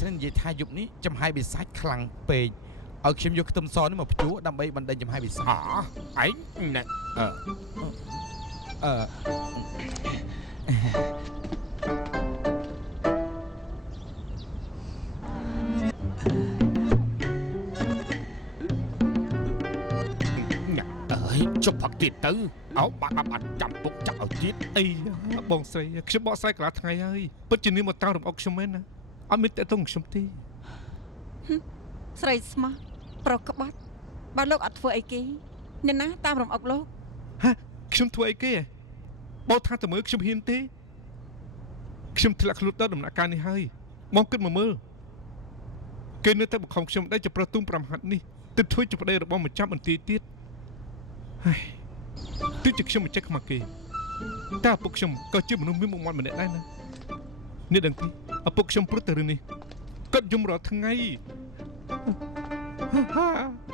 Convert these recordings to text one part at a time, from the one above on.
ស្រីនិយាយថាយប់នេះចំហាយវិសាច់ខ្លាំងពេកឲ្យខ្ញុំយកខ្ទឹមសនេះមកភ្ជួរដើម្បីបណ្ដេញចំហាយវិសាច់ឯងណែជប់ផឹកទៀតទៅអោបាត់ចាំពុកចាប់ឲ្យទៀតអីបងស្រីខ្ញុំបកស្រាយកន្លះថ្ងៃហើយពិតជានាងមកតាមរំអុកខ្ញុំមែនណាអត់មានតែតុងខ្ញុំទេស្រីស្មោះប្រុសក្បត់បើលោកអត់ធ្វើអីគេអ្នកណាតាមរំអុកលោកហ៎ខ្ញុំធ្វើអីគេបងថាទៅមើលខ្ញុំហ៊ានទេខ្ញុំធ្លាក់ខ្លួនទៅដំណាក់កាលនេះហើយមកគិតមកមើលគេនៅតែបង្ខំខ្ញុំដែរជាប្រទុំ5ហាត់នេះទៅធ្វើជាប្តីរបស់ម្ចាស់បន្ទាយទៀតហើយទោះជាខ្ញុំមិនចេះខ្មាស់គេតែឪពុកខ្ញុំក៏ជាមនុស្សមានមុខមាត់ម្នាក់ដែរណានេះដឹងទេឪពុកខ្ញុំព្រឹកតែរឿងនេះគាត់យំរាល់ថ្ងៃ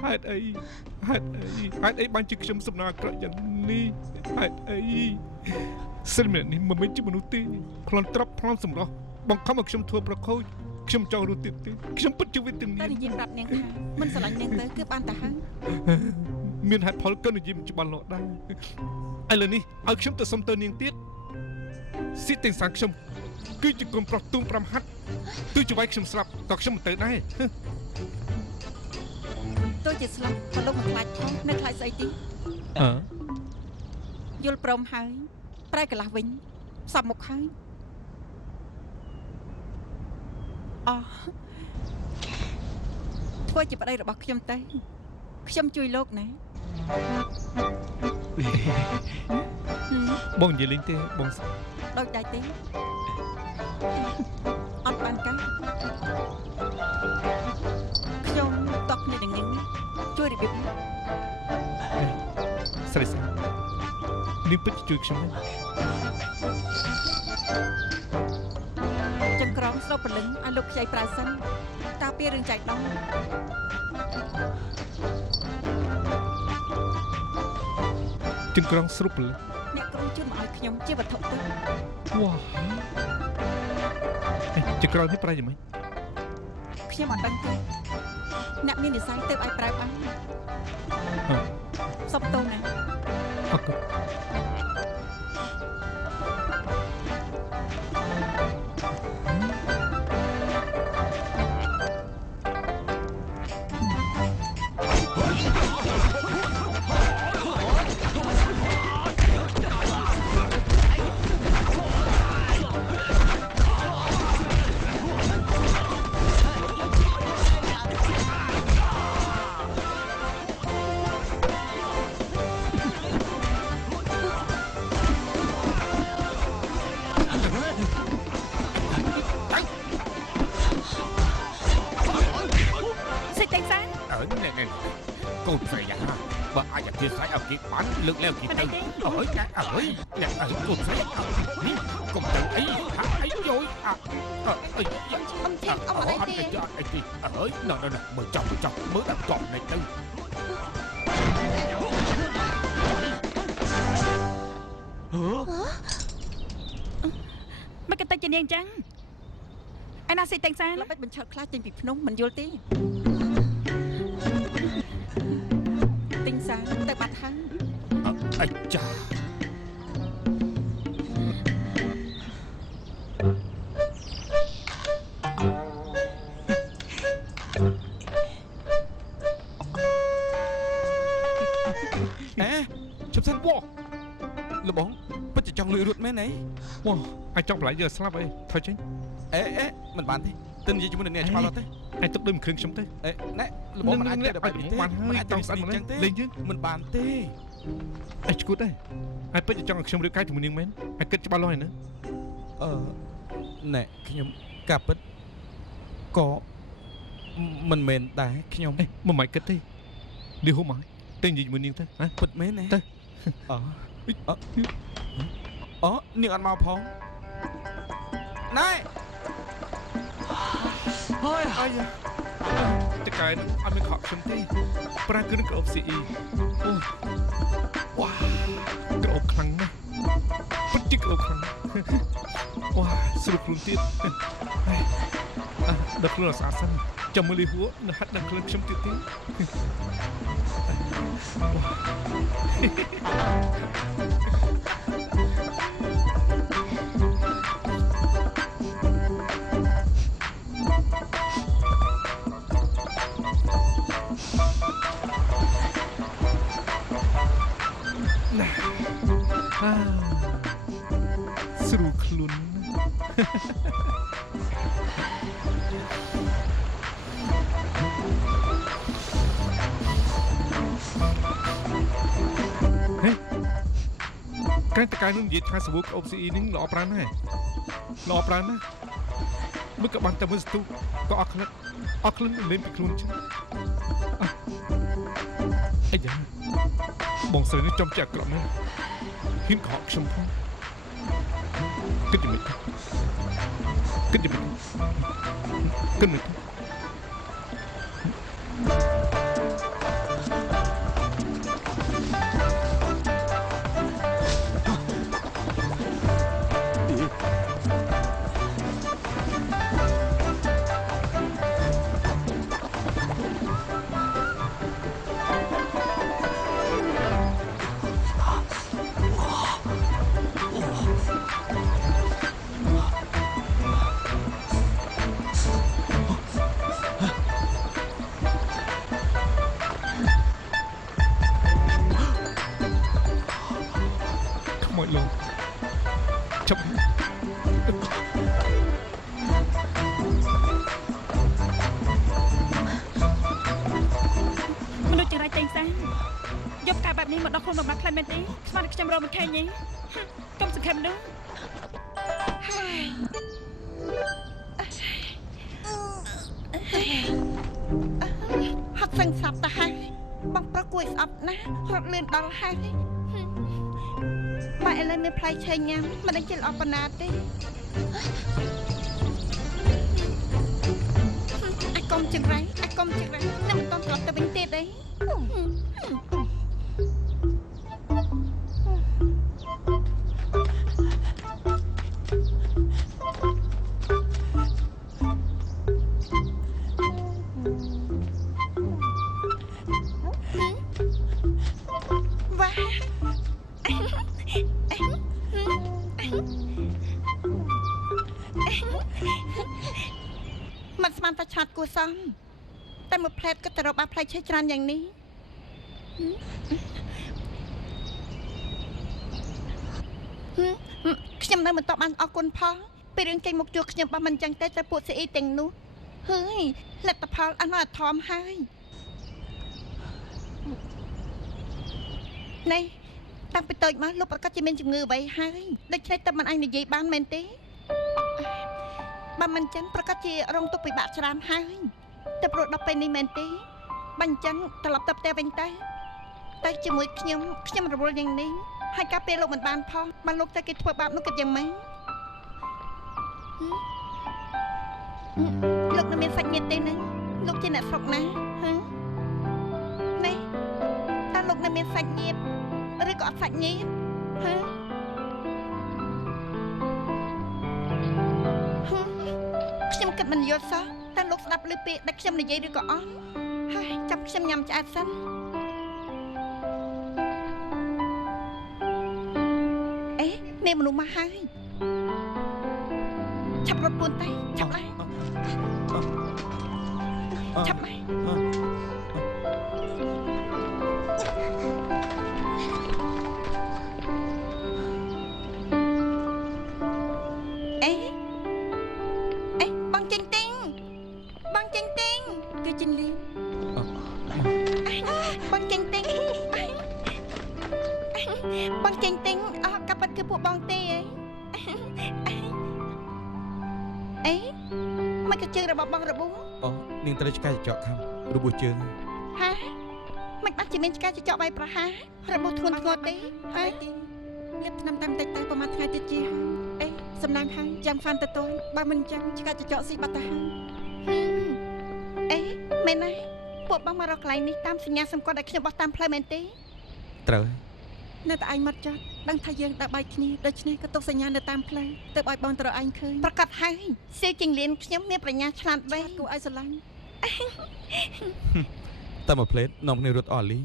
ហេតុអីបានជាខ្ញុំសំណាអាក្រក់យ៉ាងនេះហេតុអីសិលម្នាក់នេះមិនមែនជាមនុស្សទេប្លន់ត្រាប់ប្លន់សម្រស់បង្ខំឲ្យខ្ញុំធ្វើប្រខូចខ្ញុំចង់រស់ទៀតទេខ្ញុំពិតជាវិទ្យានាងតែនិយាយប្រាប់នាងថាមិនស្រឡាញ់នាងទៅគឺបានតែហើយមានហេតុផលក៏និយាយច្បាស់លាស់ដែរឥឡូវនេះឲ្យខ្ញុំទៅសុំទៅនាងទៀតស៊ីទាំងសាំងខ្ញុំគឺជាកូនប្រុសទូង5ហាត់ទោះជាវាយខ្ញុំស្លាប់ក៏ខ្ញុំមិនទៅដែរទោះជាស្លាប់ក៏លោកមិនខ្លាចផងនៅខ្លាចស្អីទីយល់ព្រមហើយប្រែកន្លះវិញសពមុខហើយធ្វើជាប្តីរបស់ខ្ញុំទៅខ្ញុំជួយលោកណាបងនិយាយលេងទេបងដូចដែរទេអត់បានកាខ្ញុំតក់គ្នានឹងនាងជួយរបៀបនេះស្រីស្រីនាងពិតជួយខ្ញុំណាចង្ក្រងស្រូបព្រលឹងឲ្យលោកខ្ចីប្រើសិនតាពីរឿងចែកដងចង្ក្រងស្រូបព្រលឹងអ្នកគ្រូជូនមកឲ្យខ្ញុំជាវត្ថុទឹកវ៉ាចង្ក្រងនេះប្រើយ៉ាងម៉េចខ្ញុំអត់ដឹងទេអ្នកមាននិស្ស័យទៅឲ្យប្រើបានសុំតោណាអរគុណកូនស្រីយ៉ាងណាបើអាចអធិស្ឋានឲ្យគេបានលើកលែងគេទៅអើយអ្នកអើយកូនស្រីនេះកុំទៅអីហាក់អីយយអីអំជិះអត់អីទេអីទេអើយណ៎មើលចង់មើលដល់កប់នេះទៅមកទៅជានាងចឹងឯណាសិតតែងសានល្បិចបញ្ឆោតខ្លាចចេញពីភ្នំមិនយល់ទេទិញសាទៅបាត់ហើយអាចាជប់សិនវ៉លបងពិតជាចង់លួចរត់មែនអីវ៉អាចចង់បន្លាយយកស្លាប់អីថយចេញមិនបានទេទិននិយាយជាមួយនឹងអ្នកច្បាស់លាស់ទេឯទុកដូចមិនគ្រឿងខ្ញុំទេណែលបងមិនអាចទៅបែបនេះទេបានហើយតង់ស្អិនមកលេងយើងមិនបានទេឯឈួតដែរឯពិតជាចង់ឲ្យខ្ញុំរៀបការជាមួយនាងមែនឯគិតច្បាស់លាស់ហើយណាណែខ្ញុំកាពិតក៏មិនមែនដែរខ្ញុំមិនមិនគិតទេនេះហូបមកតែនិយាយជាមួយនាងទៅពិតមែនទេទៅនាងអត់មកផងណែហើយតកែអត់មានខកខ្ញុំទេប្រាគ្រឿងក្រប CE អូវ៉ាក្របខ្លាំងណាស់ពិតជាក្របខ្លាំង Wow, seru belum tit. ដឹកខ្លួនស្អាតសិនចាំមើលលីហួរនៅហាត់ដឹកខ្លួនខ្ញុំទៀតទេស្រួលខ្លួនក្រែងតកែនោះនិយាយថាសាវុកអូបស៊ីអ៊ីនឹងល្អប្រាណណាស់ល្អប្រាណណាស់មើលក៏បានតែមើលស្ទុះក៏អត់ក្លិនលេងពីខ្លួនចឹងអាយ៉ាបងស្រីនេះចំជាអាក្រក់ណាស់ហ៊ានកុហកខ្ញុំផងគិតយ៉ាងម៉េចគិតយ៉ាងម៉េចគិតមិនខ្មោចលោកចាប់ មនុស្សចង្រៃតែងសាំងយកការបែបនេះមកដល់ខ្លួនរបស់ខ្លះមែនទេស្មានតែខ្ញុំរកមិនឃើញទេកុំសង្ឃឹមនោះហត់សឹងស្លាប់ទៅហើយបងប្រុសគួរស្អប់ណាស់រត់លឿនដល់ហើយម៉ែឥឡូវមានផ្លែឈើញ៉ាំមិនដឹងជាល្អប៉ុណ្ណាទេអាកុំចង្រៃនឹងមិនតន់ត្រឡប់ទៅវិញទៀតទេមិនស្មានតែឆាតគួរសមតែមួយផ្លែតក៏ទៅរកបានផ្លែឈើច្រើនយ៉ាងនេះខ្ញុំនៅមិនតបបានអរគុណផងពេលរឿងចេញមកជួខ្ញុំបើមិនចឹងទេត្រូវពួកស៊ីអ៊ីទាំងនោះហើយលទ្ធផលអនុធមហើយនេះតាំងពីតូចមកលោកប្រកាសជាមានជំងឺអ្វីហើយដូច្នេះតើមិនអាចនិយាយបានមែនទេបើមិនចឹងប្រកាសជារងទុក្ខពិបាកច្រើនហើយតែព្រោះដល់ពេលនេះមែនទេបើអញ្ចឹងត្រឡប់ទៅផ្ទះវិញតែជាមួយខ្ញុំរវល់យ៉ាងនេះហើយកាលពេលលោកមិនបានផងបើលោកតែគេធ្វើបាបនោះគិតយ៉ាងម៉េចលោកនៅមានសាច់ញាតិទេនឹងលោកជាអ្នកស្រុកណានេះតើលោកនៅមានសាច់ញាតិឬក៏អត់សាច់ញាតិខ្ញុំគិតមិនយល់សោះតើលោកស្ដាប់ឮពាក្យដែលខ្ញុំនិយាយឬក៏អត់ហើយចាំខ្ញុំញ៉ាំឆ្អែតសិនអេមានមនុស្សមកហើយឆាប់រត់ពួនទៅឆាប់ឡើងឆាប់ឡើងបងចេញទិញគឺចេញលៀងបងចេញទិញកាប់បាត់គឺពួកបងទេអីមិនក៏ជើងរបស់បងរបួសអូនាងត្រូវឆ្កែចចកខំរបួសជើងហាមិនបាច់ជាមានឆ្កែចចកបាយប្រហារបួសធ្ងន់ធ្ងរទេហើយលាបថ្នាំតាមតិចទៅប្រហែលថ្ងៃទៀតជាអីសំណាងហើយចាំហ្វាន់ទៅតន់បើមិនចឹងឆ្កែចចកស៊ីបាត់ទៅហើយអីមែនទេពួកបងមករកកន្លែងនេះតាមសញ្ញាសម្គាល់ដែលខ្ញុំបោះតាមផ្លូវមែនទេត្រូវនៅតែឯងមកចត់ ដឹងថាយើងដើរបែកគ្នាដូច្នេះក៏ទុកសញ្ញានៅតាមផ្លូវទៅឲ្យបងត្រឯងឃើញ ប្រកាសហើយស៊ីជាងលៀនខ្ញុំមានប្រាជ្ញាឆ្លាតវៃ គួរឲ្យស្រឡាញ់ តែមួយផ្លេតនាំគ្នារត់អស់លីង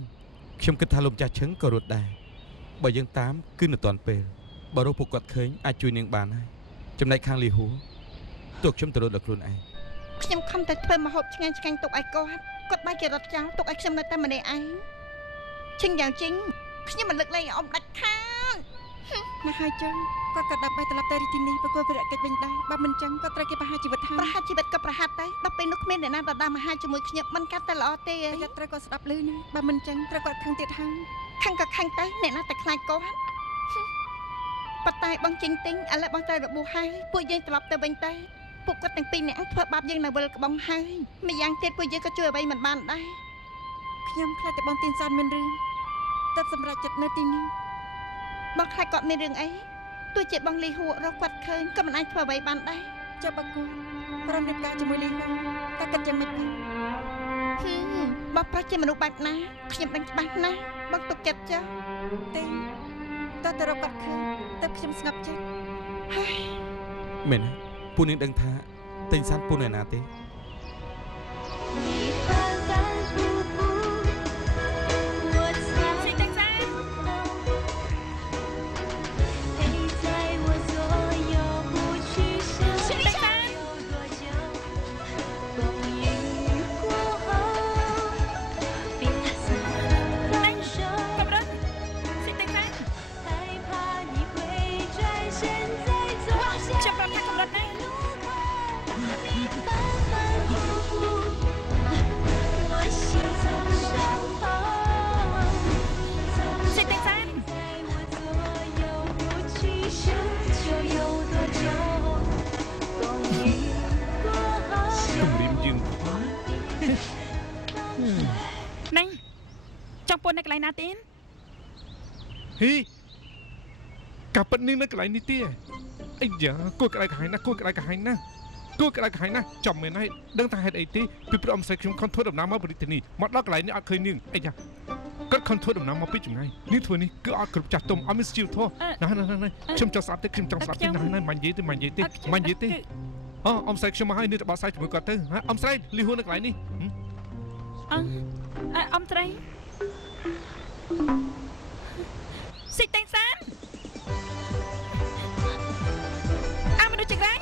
ខ្ញុំគិតថាលោកម្ចាស់ឈឹងក៏រត់ដែរបើយើងតាមគឺនៅតាន់ពេលបើរកពួកគាត់ឃើញអាចជួយនាងបានហើយចំណែកខាងលីហួរទោះខ្ញុំទៅរត់ដល់ខ្លួនឯង ខ្ញុំខំតែធ្វើម្ហូបឆ្ងាញ់ឆ្ងាញ់ទុកឲ្យគាត់បែរជារត់ចោលទុកឲ្យខ្ញុំនៅតែម្នាក់ឯងឈឹងយ៉ាងជីងខ្ញុំមិនលើកលែងឲ្យអ៊ំដាច់ខាត ណាស់ហើយចឹងគាត់ក៏ដើម្បីត្រឡប់ទៅរាជធានីប្រគល់ភារកិច្ចវិញដែរបើមិនចឹងគាត់ត្រូវគេប្រហារជីវិតហើយ ប្រហារជីវិតក៏ប្រហារទៅដល់ពេលនោះគ្មានអ្នកណាដដាមហាជាមួយខ្ញុំមិនកាត់តែល្អទេ ប្រយ័ត្នត្រូវគាត់ស្ដាប់ឮណាបើមិនចឹងត្រូវគាត់ខឹងទៀតហើយ ខឹងក៏ខឹងទៅអ្នកណាតែខ្លាចគាត់ប៉ុន្តែបងចេញទិញឥឡូវបងត្រូវរបួសហើយពួកយើងត្រឡប់ទៅវិញទៅពួកគាត់ទាំងពីរនាក់ធ្វើបាបយើងនៅវិលក្បងហើយម្យ៉ាងទៀតពួកយើងក៏ជួយអ្វីមិនបានដែរ ខ្ញុំខ្លាចតែបងទីនសានមានរឿងទើបសម្រេចចិត្តនៅទីនេះ បងខ្លាចគាត់មានរឿងអីទោះជាបងលីហួររកគាត់ឃើញក៏មិនអាចធ្វើអ្វីបានដែរ ចុះបើគាត់ព្រមរៀបការជាមួយលីហួរតែគិតយ៉ាងម៉េចទៅ បងប្រុសជាមនុស្សបែបណាខ្ញុំដឹងច្បាស់ណាស់បងទុកចិត្តចុះ ទេតើទៅរកគាត់ឃើញទើបខ្ញុំស្ងប់ចិត្ត មែនហើយពូនាងដឹងថាទិញសានពូនៅណាទេ នៅកន្លែងណាទេ ហីកាប់នេះនៅកន្លែងនេះទេអីយ៉ាគួរក្តៅក្រហាយណាស់គួរក្តៅក្រហាយណាស់គួរក្តៅក្រហាយណាស់ចំមែនហើយដឹងថាហេតុអីទេពីព្រោះអមស្រីខ្ញុំខំធ្វើដំណើរមកបរិធានីមកដល់កន្លែងនេះអត់ឃើញនាងអីយ៉ាគាត់ខំធ្វើដំណើរមកពីចម្ងាយនេះធ្វើនេះគឺអត់គ្រប់ចាស់ទុំអត់មានស្ជីវធោះណាខ្ញុំចង់ស្ដាប់ទេខ្ញុំចង់ស្ដាប់ទេណាមិននិយាយទេមិននិយាយទេមិននិយាយទេអូអមស្រីខ្ញុំមកហើយនេះទៅបោះសាយជាមួយគាត់ទៅអមស្រីលីហួរនៅកន្លែងនេះ អមត្រីសិតេងសានអាមនុស្សចង្រៃ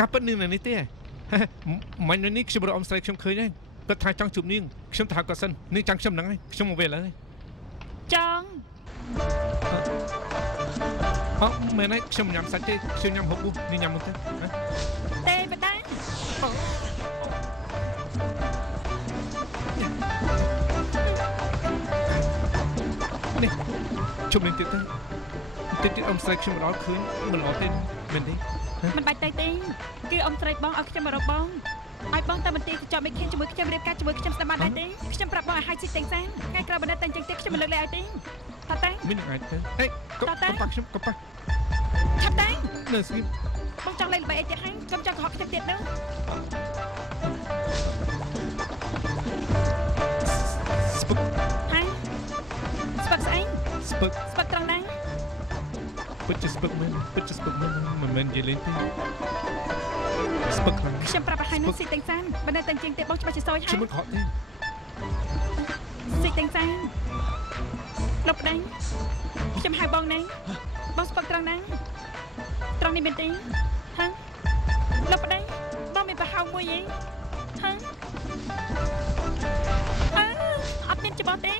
កាប់នេះនៅនេះទេមិញនេះខ្ញុំរកអមស្រីខ្ញុំឃើញហើយគាត់ថាចង់ជួបនាងខ្ញុំទៅហៅគាត់សិននាងចាំខ្ញុំហ្នឹងហើយខ្ញុំមកវិញឡើយ ចង់ អូមែនហើយខ្ញុំញ៉ាំសាច់ទេខ្ញុំញ៉ាំហូបនេះញ៉ាំមុនទៅ ទេបតានេះជុំនេះទៀតទៅអមស្រីខ្ញុំរកឃើញមិនល្អទេមែនទេ មិនបាច់ទៅទេគឺអ៊ំត្រីបងឲ្យខ្ញុំមករកបងឲ្យបងទៅមន្ទីរចប់មិនឃើញជាមួយខ្ញុំរៀបការជាមួយខ្ញុំស្ដាប់បានដែរទេខ្ញុំប្រាប់បងឲ្យហើយស៊ីតេងសានថ្ងៃក្រោយបើនៅតែអញ្ចឹងទេខ្ញុំមិនលើកលែងឲ្យទេតើតាំង មានអាចទៅហេកុំប៉ះខ្ញុំកុំប៉ះ ឆាប់តាំង នៅស្គីប បងចង់លេងល្បីអីទៀតហើយកុំចង់កុហកខ្ញុំទៀតនោះ ស្ពឹក ហើយស្ពឹកស្អី ស្ពឹក ស្ពឹកត្រង់ណា ពិតជាស្ពឹកមែនពិតជាស្ពឹកមែនមិនមែននិយាយលេងទេស្ពឹកខ្លាំង ខ្ញុំប្រាប់ឲ្យនឹងស៊ីតេងសានបើនៅតែអញ្ចឹងទេបងច្បាស់ជាសោយហើយ ខ្ញុំមិនខកទេ ស៊ីតេងសានលុបប្តីខ្ញុំហៅបងណាបងស្ពឹកត្រង់ណាត្រង់នេះមែនទេហឹងលុបប្តីបងមានប្រហោងមួយឯងហឹងអត់មានច្បាស់ទេ